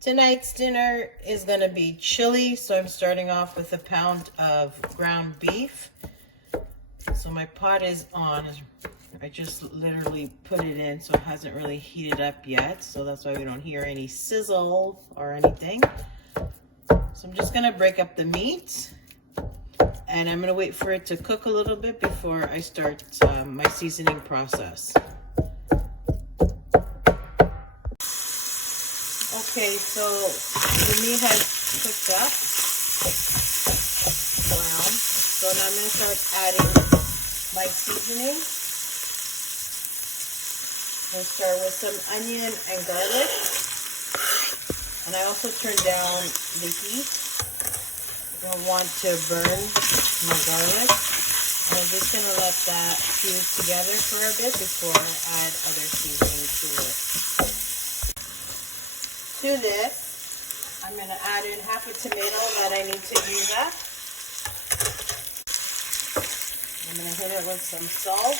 Tonight's dinner is going to be chili, so I'm starting off with a pound of ground beef. So my pot is on. I just literally put it in, so it hasn't really heated up yet. So that's why we don't hear any sizzle or anything. So I'm just going to break up the meat. And I'm going to wait for it to cook a little bit before I start my seasoning process. Okay, so the meat has cooked up brown. So now I'm going to start adding my seasoning. I'm going to start with some onion and garlic. And I also turned down the heat. I don't want to burn my garlic. And I'm just going to let that fuse together for a bit before I add other seasoning to it. To this, I'm going to add in half a tomato that I need to use up. I'm going to hit it with some salt.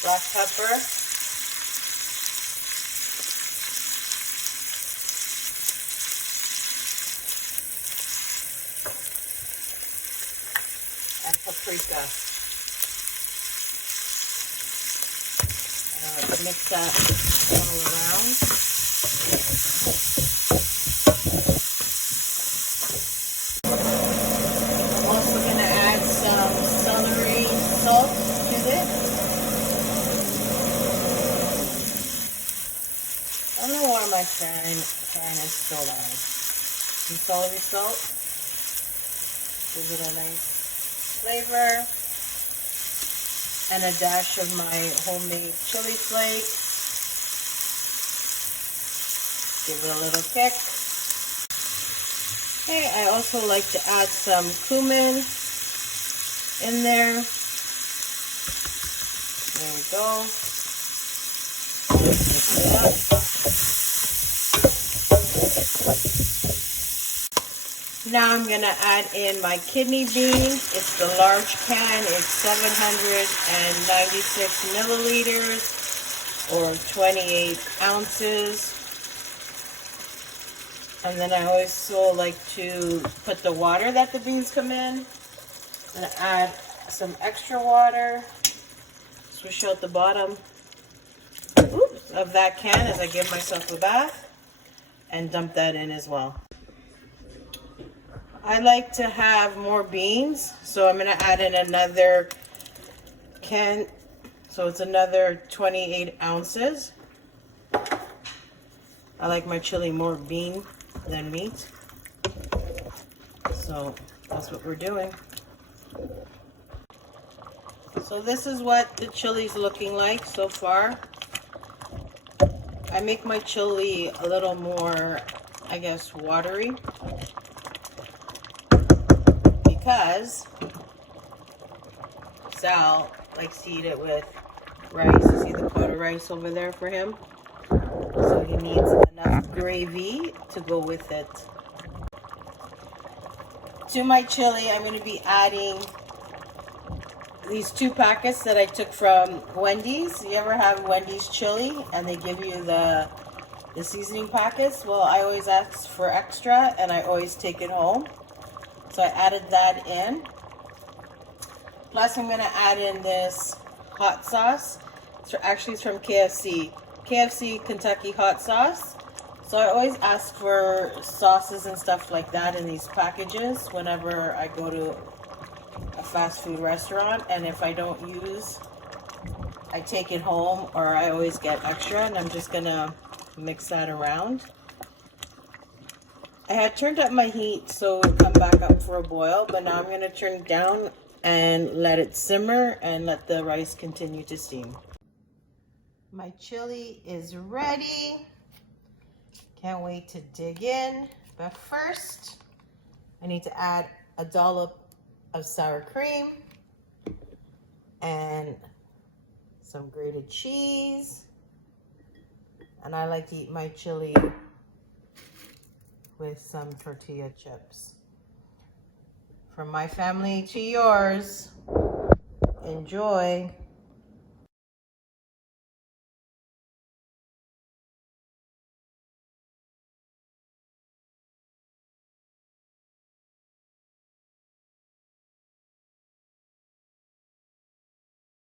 Black pepper. And paprika. Mix that all around. I'm also going to add some celery salt to this. I don't know why my pan is still on. Some celery salt. Gives it a nice flavor. And a dash of my homemade chili flake. Give it a little kick. Okay, I also like to add some cumin in there. There we go. Mix it up. Now I'm going to add in my kidney beans. It's the large can. It's 796 milliliters or 28 ounces. And then I also like to put the water that the beans come in. I'm going to add some extra water. Swish out the bottom of that can as I give myself a bath. And dump that in as well. I like to have more beans, so I'm going to add in another can, so it's another 28 ounces. I like my chili more bean than meat, so that's what we're doing. So this is what the chili's looking like so far. I make my chili a little more, I guess, watery. Because Sal likes to eat it with rice. You see the pot of rice over there for him? So he needs enough gravy to go with it. To my chili, I'm going to be adding these 2 packets that I took from Wendy's. You ever have Wendy's chili and they give you the seasoning packets? Well, I always ask for extra and I always take it home. So I added that in. Plus I'm going to add in this hot sauce. Actually it's from KFC. KFC Kentucky hot sauce. So I always ask for sauces and stuff like that in these packages whenever I go to a fast food restaurant. And if I don't use, I take it home or I always get extra. And I'm just going to mix that around. I had turned up my heat so it would come back up for a boil, but now I'm going to turn it down and let it simmer and let the rice continue to steam. My chili is ready. Can't wait to dig in. But first, I need to add a dollop of sour cream and some grated cheese. And I like to eat my chili with some tortilla chips. From my family to yours, Enjoy.